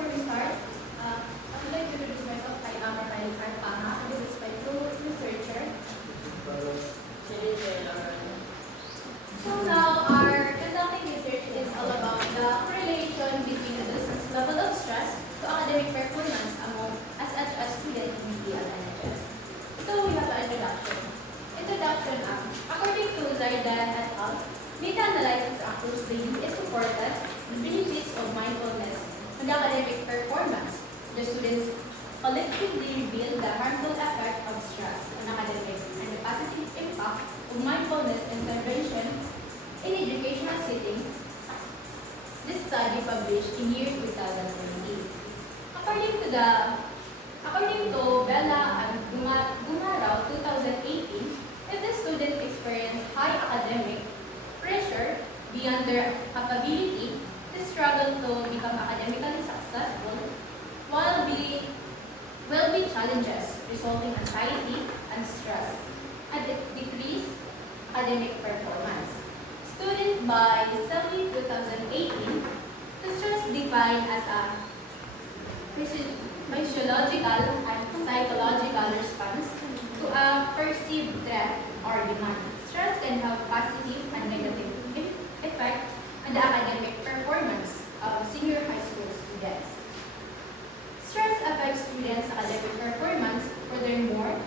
before we start, I would like to introduce myself. I am Rafael Carpana. This is my co-researcher. So now our conducting research is all about the correlation between adolescents' level of stress to academic performance among SHS students in BPL NHS. So we have an introduction. According to Zaidan et al., meta-analysis approach the use is supported the benefits of mindfulness on the academic performance. The students collectively reveal the harmful effect of stress on academics and the positive impact of mindfulness intervention in educational settings. This study published in year 2020. According to Bella and Gumaraw 2018, if the student experience high academic pressure beyond their capability, they struggle to become academically successful, will be challenges resulting anxiety and stress, and decrease academic performance. Student by Selby 2018, the stress defined as a physiological and psychological response to a perceived threat or demand. Stress can have positive and negative effect on the academic performance of senior high school students. Stress affects students' academic performance. Furthermore,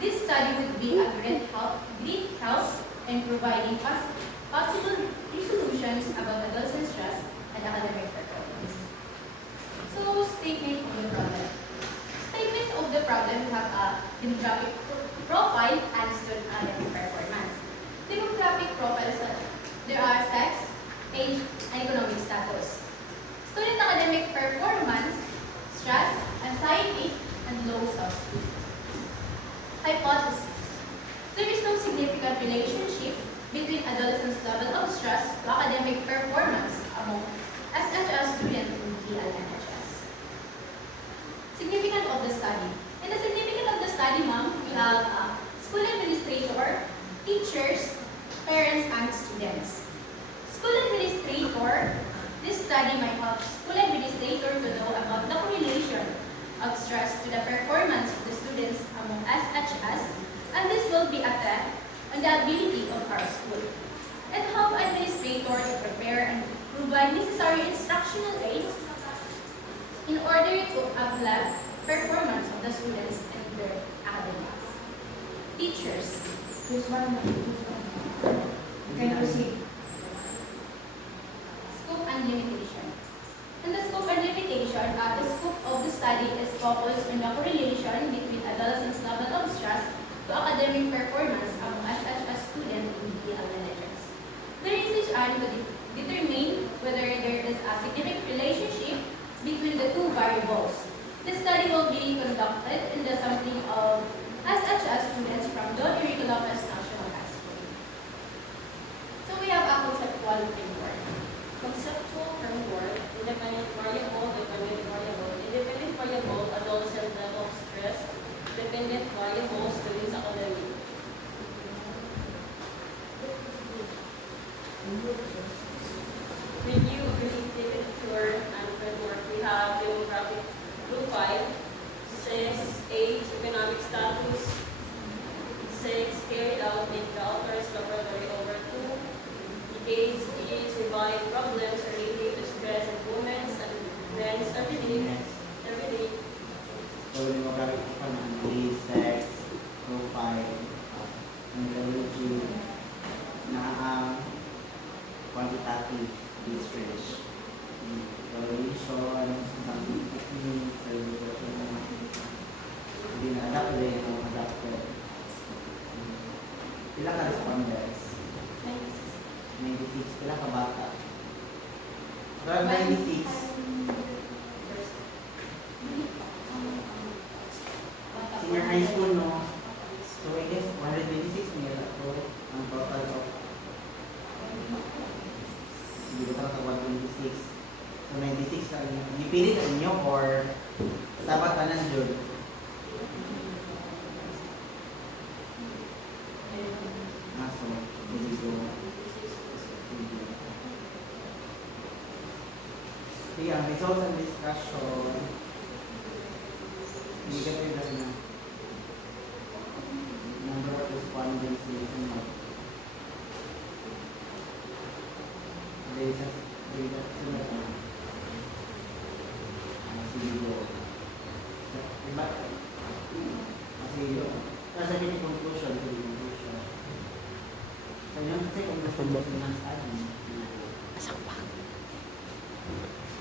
this study would be a great help in providing possible resolutions about adolescent stress and academic performance. So, statement of the problem. Statement of the problem, we have a demographic profile and student academic performance. Demographic profiles, there are sex, age, and economic status. Student academic performance, stress, anxiety, and low self-esteem. Hypothesis. There is no significant relationship between adolescents' level of stress to academic performance among SHS students in BPL-NHS. Significance of the study. In the significance of the study, ma'am, we have school administrator, teachers, parents, and students. School administrator, this study might help school administrator to know about the correlation of stress to the performance of the students among SHS, and this will be a test on the ability of our school. It helps administrator to prepare and provide necessary instructional aids in order to uplift performance of the students and their academics. Teachers. Choose one. Can proceed. Scope and limitation. In the scope and limitation, the scope of the study is focused on the correlation between adolescents' level of stress to academic performance among SHS students in BPL-NHS. The research aims to determine whether there is a significant relationship between the two variables. This study will be conducted in the sampling of SHS students from Don Enrique Lopez National High School. So we have a conceptual framework. Conceptual framework, independent variable, adolescent level of stress, dependent variables, students academic. Review, related tour, and framework. We have demographic profile, sex, age, economic status, sex, carried out in the author's laboratory over 2 decades, revive problems related to stress in women and men's everyday. So, demographic profile, age, sex, profile, methodology, na quantitative research, evaluation, sampling techniques, hindi na-adapt rin o adapted. Ilang ka respondents? 96. Ilang ka bata? Around 96. Senior high school, no? So I guess 126 nila ito ang total of hindi ko ka 126. So 96 ka rin. Ipilit ka ninyo or dapat ka nandiyon? So this is Sige, ang results and discussion. Hindi ka tayo lang na. Number of respondents is ano. Data, sunod na. Sige, diba? Sige, nasa yung conclusion, sige, conclusion. So, yun kasi kung gusto mo ng study.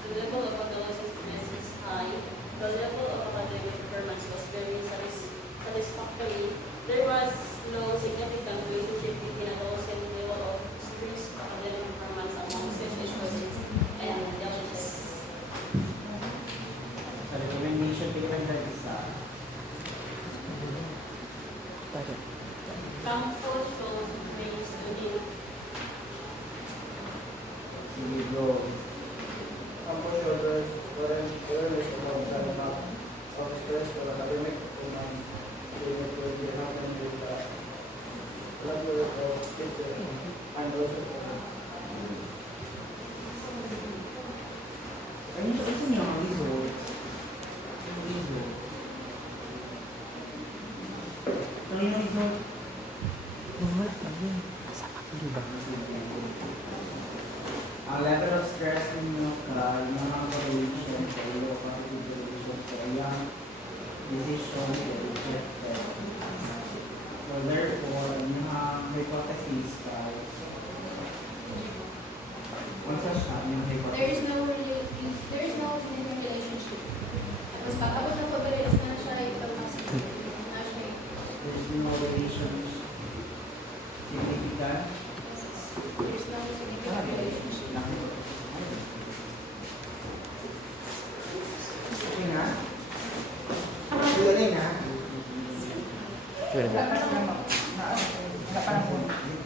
The level of adolescent stress is high. The level of academic performance was very satisfactory. There was no significant relationship between adolescent level of stress academic performance among students and LHS. So, recommendation pinaganda isa. Campus should bring student Sige, bro. Awareness about the impact of stress for academic performance will be happening with the level of teacher and also Ano yung niyo ang results? Yung result. Ano yung result? Ang level of stress ninyo ka, yung mga correlation sa iyo, positive correlation sa iyang decision to rejected. So therefore, yung mga hypothesis ka, once siya, yung There is hypothesis. no significant relationship. Tapos pagkabot ng pag-release na siya, ito na siya. There's no relation significant. There is no significant relationship. Okay na? Galing na? Pwede ba? Wala pa lang.